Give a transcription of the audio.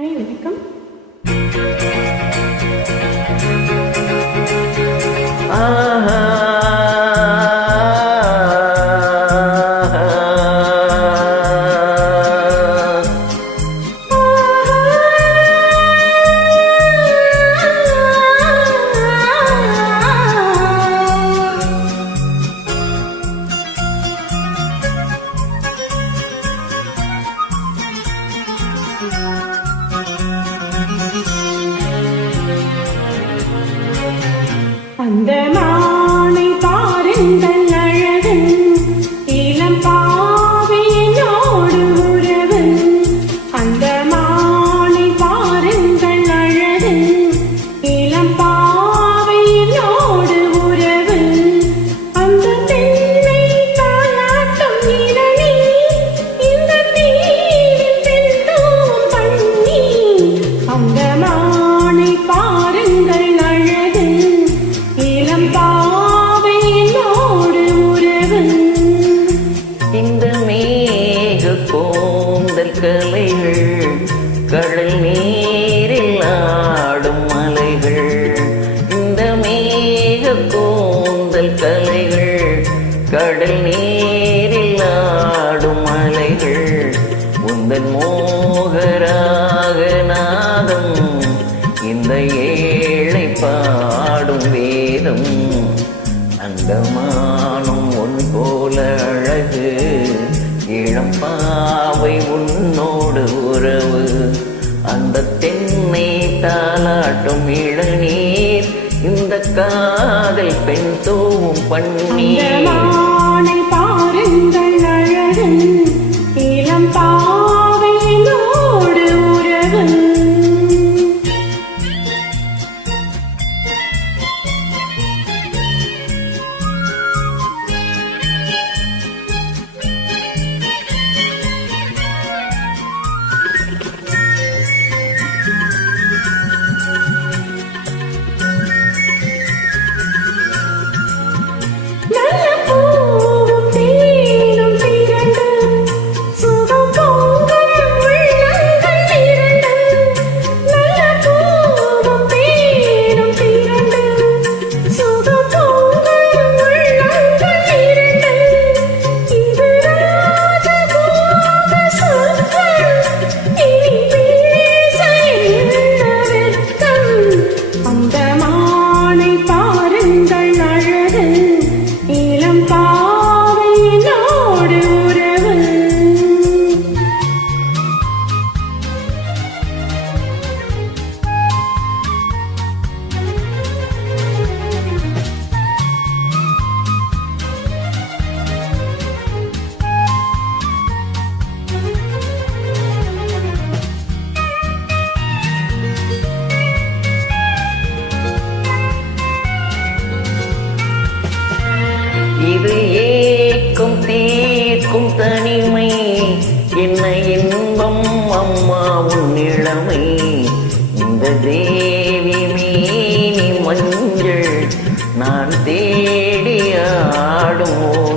Hi, welcome. அந்த மானை கடல் நீரில் ஆடும் மலைகள் இந்த மேக கூந்தல் கலைகள் கடல் நீரில் ஆடும் மலைகள் உந்தன் மோகராக நாதம் இந்த ஏழை பாடும் வேதம் அந்தமானும் உன் போல அழகு இளம் பாவை உன் அந்த தென்னை தாளாட்டும் இளநீர் இந்த காதல் பெண் தூவும் பண்ணி பாருங்கள் அழகு. அம்மா உன் இளமை இந்த தேவி மேனி மஞ்சள் நான் தேடி ஆடுவோம்.